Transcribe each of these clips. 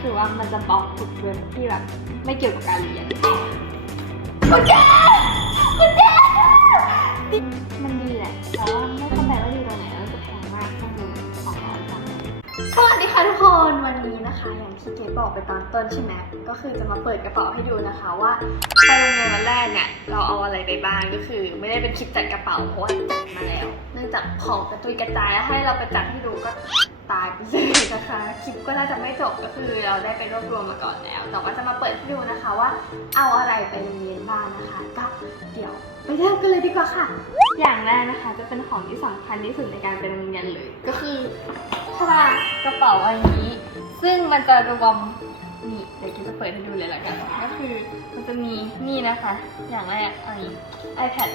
คือว่ามันจะบล็อกทุกเว็บที่แบบไม่เกี่ยวกับการเรียนคุณแจคุณแจมันดีแหละแต่ว่าไม่เข้าใจว่าดีตรงไหนแล้วจะแพงมากแค่หนึ่งสองร้อยบาทสวัสดีค่ะทุกคนวันนี้นะคะ อย่างที่เกดบอกไปตอนต้นใช่ไหมก็คือจะมาเปิดกระเป๋าให้ดูนะคะว่าไปโรงเรียนวันแรกเนี่ยเราเอาอะไรไปบ้างก็คือ ไม่ได้เป็นคลิปจัดกระเป๋าเพราะว่าจัดมาแล้ว เนื่องจากของกระจุยกระจายแล้วให้เราไปจัดให้ดูก็ ตายไปเลยนะคะ คลิปก็น่าจะไม่จบก็คือเราได้ไปรวบรวมมาก่อนแล้ว แต่ว่าจะมาเปิดให้ดูนะคะว่า เอาอะไรไปโรงเรียนบ้างนะคะ ก็เดี๋ยวไปเริ่มกันเลยดีกว่าค่ะ อย่างแรกนะคะจะเป็นของที่สำคัญที่สุดในการไปโรงเรียนเลย ก็คือถ้ากระเป๋าใบนี้ ซึ่งมันจะรวม ยวกิ๊จะเปิดให้ดูเลยละกัน ก็คือมันจะมีนี่นะคะ อย่างแรกอันนี้ iPad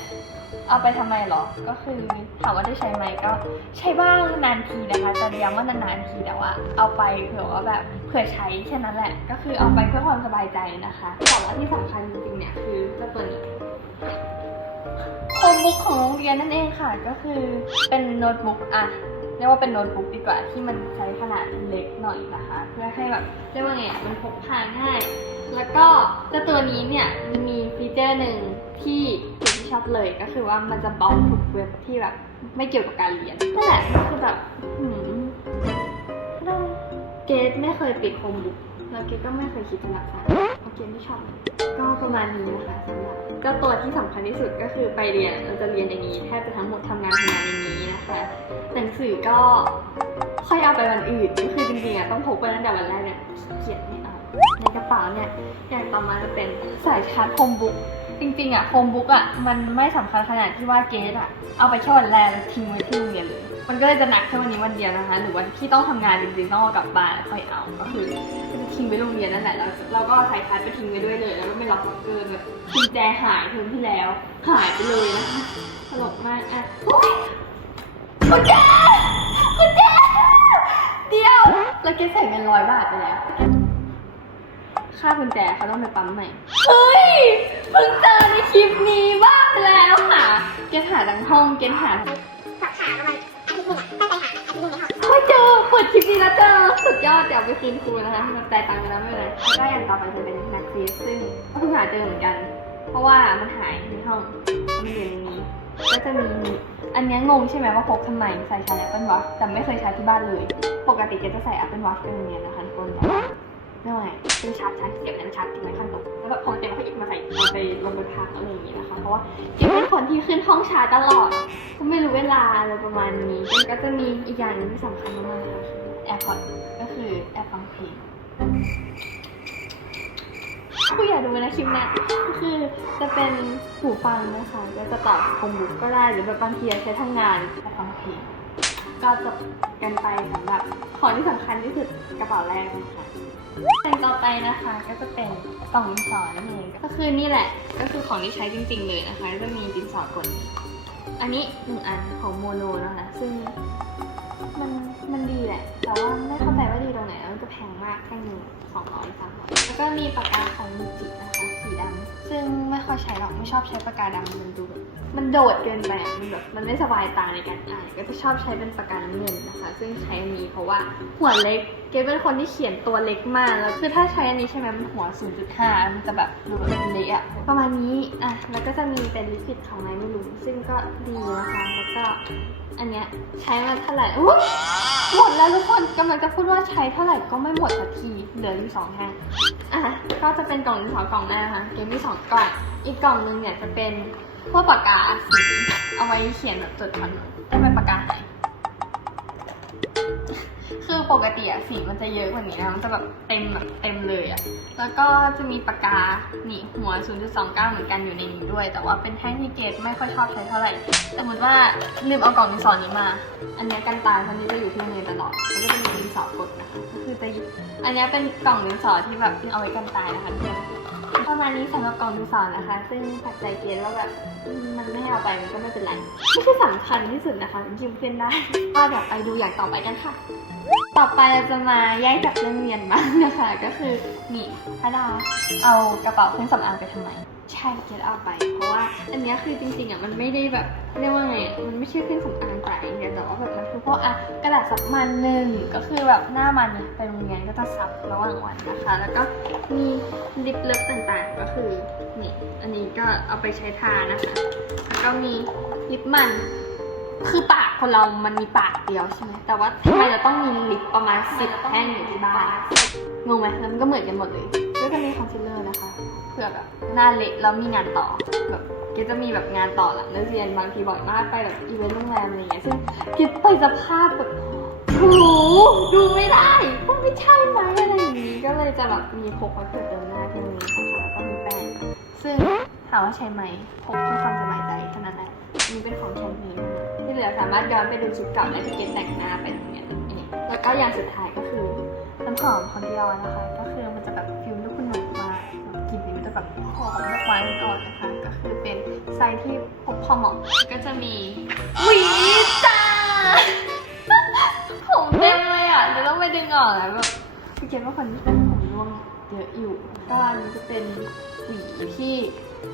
เอาไปทำไมหรอ ก็คือถามว่าได้ใช้ไหมก็ใช้บ้างนานทีนะคะแต่ย้ำว่านานๆทีแต่ว่า เอาไปเผื่อว่าแบบเผื่อใช้แค่นั้นแหละ ก็คือเอาไปเพื่อความสบายใจนะคะแต่ว่าที่สำคัญจริงๆเนี่ยคือเจ้าตัวนี้โฮมบุ๊กของโรงเรียนนั่นเองค่ะ ก็คือเป็นโน้ตบุ๊กอะ เรียกว่าเป็นโน้ตบุ๊กดีกว่าที่มันใช้ขนาดเล็กหน่อยนะคะ เพื่อให้แบบเรียกว่าไงอะมันพกพาง่าย แล้วก็เจ้าตัวนี้เนี่ยมันมีฟีเจอร์หนึ่งที่เกดที่ชอบเลยก็คือว่ามันจะบล็อกทุกเว็บที่แบบไม่เกี่ยวกับการเรียนนั่นแหละคือแบบหืมได้เกดไม่เคยปิดโฮมบุ๊กแล้วเกดก็ไม่เคยคิดจะรักษาเพราะเกดไม่ชอบมันก็ประมาณนี้นะคะสำหรับก็ตัวที่สำคัญที่สุดก็คือไปเรียนเราจะเรียนอย่างนี้แทบจะทั้งหมดทำงานทำงานอย่างนี้นะคะหนัง สือก็ค่อยเอาไปวันอื่นก็คือจริงๆอะต้องพกไปตั้งแต่วันแรกเนี่ยเกียจไม่เอาในกระเป๋าเนี่ยอย่างต่อมาจะเป็นสายชาร์จโฮมบุ๊กจริงๆอะโฮมบุ๊กอะมันไม่สำคัญขนาดที่ว่าเกสอะเอาไปแค่วันแรกแล้วทิ้งไว้ที่โรงเรียนเลยมันก็เลยจะหนักแค่วันนี้วันเดียวนะคะ หรือวันที่ต้องทำงานจริงๆต้องเอากลับบ้านค่อยเอาก็คือก็จะทิ้งไว้โรงเรียนนั่นแหละแล้วเราก็ใส่คัสไปทิ้งไว้ด้วยเลย แล้วก็ไม่ล็อกล็อกเกอร์แบบกุญแจหายเทอมที่แล้วหายไปเลยนะคะตลกมากอะโอ๊ยกุญแจกุญแจเดียว แล้วแกใส่เงินร้อยบาทไปแล้ว ค่ากุญแจเขาต้องไปปั๊มใหม่ เฮ้ยเพิ่งเจอในคลิปนี้บ้างไปแล้วค่ะเกณหาดังห้องเกณหาสักหาประมาณอาทิตย์หนึ่งตั้งใจหาอาทิตย์หนึ่งในห้องไม่เจอเปิดคลิปนี้แล้วเจอ สุดยอดเดี๋ยวเอาไปคืนครูนะคะมันจ่ายตังค์ไปแล้วไม่เป็นไรแล้วก็อย่างต่อไปจะเป็นนักเรียนซึ่งก็เพิ่งหาเจอเหมือนกัน เพราะว่ามันหายในห้องมันอยู่ในนี้ก็จะมี อันเนี้ยงงใช่ไหมว่าพกทำไมใส่ใช้ Apple Watch แต่ไม่เคยใช้ที่บ้านเลย ปกติก็จะใส่ Apple Watch ไปโรงเรียนนะคะทุกคนแต่ว่าไม่ไหวเป็นชาร์จชาร์จเสียบนั้นชาร์จทิ้งไว้ข้างต๊ะแล้วแบบพอเต็มก็อีกมาใส่ไปลงไปพักอะไรอย่างนี้ยนะคะเพราะว่าเกเป็นคนที่ขึ้นห้องชาร์จตลอดก็ไม่รู้เวลาอะไรประมาณนี้มันก็จะมีอีกอย่างนึงที่สำคัญมากๆค่ะคือ AirPods ก็คือแอร์ฟังเพลง คุยอยากดูนะคลิปเนี้ยก็คือจะเป็นหูฟังนะคะก็จะต่อคอมบุ๊กก็ได้หรือแบบบางทีใช้ทำงานแอร์ฟังเพลงก็จบกันไปสำหรับของที่สำคัญที่สุดกระเป๋าแรกนะคะเป็นต่อไปนะคะก็จะเป็นกล่องดินสอนั่นเองก็คือนี่แหละก็คือของที่ใช้จริง ๆ เลยนะคะก็จะมีดินสอกลนี้อันนี้หนึ่งอันของโมโนนะคะ ซึ่งมันมันดีแหละแต่ว่าไม่เข้าใจว่า งไหนแล้วมันก็แพงมากแค่หนึ่งสองร้อยสามร้อยแล้วก็มีปากกาของมูจินะคะสีดำซึ่งไม่ค่อยใช้หรอกไม่ชอบใช้ปากกาดำมันดูแบบ มันโดดเกินไปมันแบบมันไม่สบายตาในการอ่านก็จะชอบใช้เป็นปากกาน้ำเงินนะคะ ซึ่งใช้อันนี้เพราะว่าหัวเล็ก เกเป็นคนที่เขียนตัวเล็กมาก แล้วคือถ้าใช้อันนี้ใช่ไหมมันหัว 0.5 มันจะแบบดูแบบเละอะประมาณนี้อะแล้วก็จะมีเป็นลิปสติกของไนไม่รู้ซึ่งก็ดีนะคะแล้วก็อันเนี้ยใช้มาเท่าไหร่อุ๊ยหมดแล้วทุกคนกำลังจะพูดว่าใช้เท่าไหร่ก็ไม่หมดสักทีเหลืออยู่สองแท่งอะก็จะเป็นกล่องดินสองกล่องหน้นะคะเกมมีสองกล่อง อีกกล่องนึงเนี่ยจะเป็นพวกปากกาสีเอาไว้เขียนแบบจดคำได้เป็นปากกาไหายคือปกติอะสีมันจะเยอะกว่านี้นะมันจะแบบเต็มแบบเต็มเลยอะแล้วก็จะมีปากกาหนีหัว 0.29 เหมือนกันอยู่ในนี้ด้วย แต่ว่าเป็นแท่งที่เกรดไม่ค่อยชอบใช้เท่าไหร่ สมมติว่าลืมเอากล่องดินสอนี้มา อันนี้กันตายเพราะนี้จะอยู่ที่โรงเรียนตลอดแล้วก็จะมีดินสอกดนะคะก็คือจะอันนี้เป็นกล่องดินสอที่แบบเอาไว้กันตายนะคะทุกคน ประมาณนี้สำหรับกล่องดูสอนะคะ ซึ่งปัจใจเกณฑ์ว่าแบบมันไม่เอาไปมันก็ไม่เป็นไร ไม่ใช่สำคัญที่สุดนะคะยืมเพื่อนได้ก็เดี๋ยวไปดูอย่างต่อไปกันค่ะ ต่อไปเราจะมาแยกจากเรื่องเรียนบ้างนะคะ ก็คือนี่พระดาวเอากระเป๋าเครื่องสำอางไปทำไม ใช่เกดเอาไป เพราะว่า อันนี้คือจริงๆอะมันไม่ได้แบบเรียกว่าไง มันไม่ใช่เครื่องสำอางจ่ายอย่างเดียวแต่ว่าแบบมันคือพวกอะกระดาษซับมันหนึ่งก็คือแบบหน้ามันไปโรงเรียนก็จะซับระหว่างวันนะคะ แล้วก็มีลิปเลิฟต่างๆ ก็คือนี่อันนี้ก็เอาไปใช้ทานะคะแล้วก็มีลิปมัน คือปากคนเรามันมีปากเดียวใช่ไหมแต่ว่าทำไมเราต้องมีลิปประมาณสิบแท่งอยู่ที่บ้านงงไหมแล้วมันก็เหมือนกันหมดเลยก็จะมีคอนซีลเลอร์นะคะเผื่อแบบหน้าเละแล้วมีงานต่อแบบเกดจะมีแบบงานต่อหลังเลิกเรียนบางทีบ่อยมากไปแบบอีเวนต์โรงแรมอะไรอย่างเงี้ยซึ่งเกดไปสภาพแบบโอ้โหดูไม่ได้ว่าไม่ใช่ไหมอะไรอย่างนี้ก็เลยจะแบบมีพกไว้เผื่อเติมหน้าที่นี้นะคะแล้วก็มีแป้งซึ่งถามว่าใช้ไหมพกเพื่อความสบายใจเท่านั้นแหละอันนี้เป็นของแชมเปญที่ เหลือสามารถย้อนไปดูชุดเก่าได้ที่เกดแต่งหน้าไปโรงเรียนนั่นเองแล้วก็อย่างสุดท้ายก็คือน้ำหอมของดิออนะคะ ก็คือมันจะแบบฟิลลูกคุณหนูมากกลิ่นนี้มันจะแบบหอมดอกไม้ก่อนนะคะ ก็คือเป็นไซส์ที่พกพอเหมาะก็จะมีหวีจ้าผมเต็มเลยอะเดี๋ยวต้องไปดึงออกแล้วแบบพี่เกดว่าคนที่เป็นผมร่วงเยอะอยู่ก็อันนี้จะเป็นหวีที่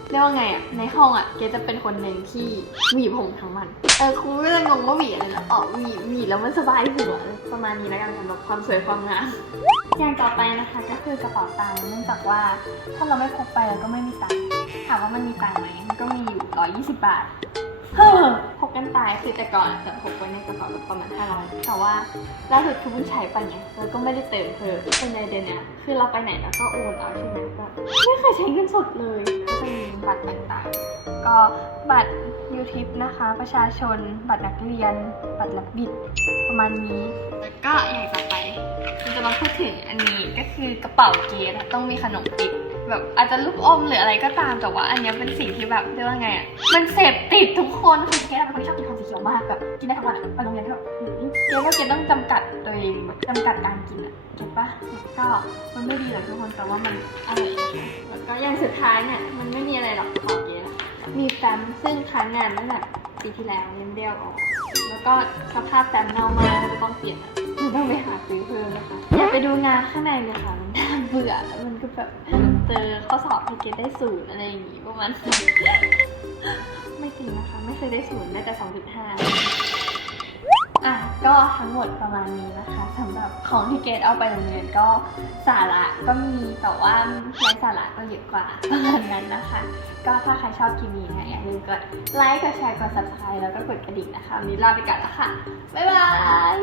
เรียกว่าไงอะในห้องอะเกดจะเป็นคนหนึ่งที่หวีผมทั้งวัน เออครูก็จะงงว่าหวีอะไรนะอ๋อหวีหวีแล้วมันสบายหัวเลยประมาณนี้แล้วกันสำหรับความสวยความงามอย่างต่อไปนะคะก็คือกระเป๋าตังค์เนื่องจากว่าถ้าเราไม่พกไปเราก็ไม่มีตังค์ถามว่ามันมีตังค์ไหมมันก็มีอยู่120 บาทเฮ้อพ กันตายคือแต่ก่อนจะพกไว้ในกระเป๋าประมาณ500แต่ว่าล่าสุดคือเพิ่งใช้ไปไงแล้วก็ไม่ได้เติมเพิ่มส่วนใหญ่เดือนเนี้ยคือเราไปไหนแล้วก็โอนเอาใช่ไหมแบบไม่เคยใช้เงินสดเลยก็จะมีบัตรต่างๆ ก็บัตรยูทิปนะคะ ประชาชน บัตรนักเรียน บัตรรับบิดประมาณนี้แล้วก็อย่างต่อไปเราจะมาพูดถึงอันนี้ก็คือกระเป๋าเกสอะต้องมีขนมติด แบบอาจจะลูกอมหรืออะไรก็ตามแต่ว่า อันนี้เป็นสิ่งที่แบบเรียกว่าไงอะมันเสพติดทุกคนคือเกสเป็นคนที่ชอบกินของสีเขียวมากแบบกินได้ทั้งวันอะไปโรงเรียนก็แบบหืมเกสว่าเกสต้องจำกัดตัวเองจำกัดการกินอะเก็ตปะก็มันไม่ดีหรอกทุกคนแต่ว่ามันอร่อยแล้วก็อย่างสุดท้ายเนี่ยมันไม่มีอะไรหรอกของเกสอะมีแฟ้มซึ่งค้างงานตั้งแต่ปีที่แล้วเน้นเดียวออกแล้วก็สภาพแฟ้มเน่ามากจะต้องเปลี่ยนต้องไปหาซื้อเพิ่มนะคะอยากไปดูงานข้างในเลยค่ะมันน่าเบื่อมันก็แบบ เจอข้อสอบให้เกรดได้ศูนย์อะไรอย่างงี้ประมาณนั้ไม่จริงนะคะ ไม่เคยได้ศูนย์ได้แต่สองจุดห้าอะก็ทั้งหมดประมาณนี้นะคะสำหรับของที่เกรดเอาไปโรงเรียนก็สาระก็มีแต่ว่าไร้สาระก็เยอะกว่าประมาณนั้นนะคะ ก็ถ้าใครชอบคลิปนี้นะอย่าลืมกดไลค์กดแชร์กด subscribe แล้วก็กดกระดิ่งนะคะวันนี้ลาไปก่อนแล้วค่ะบ๊ายบาย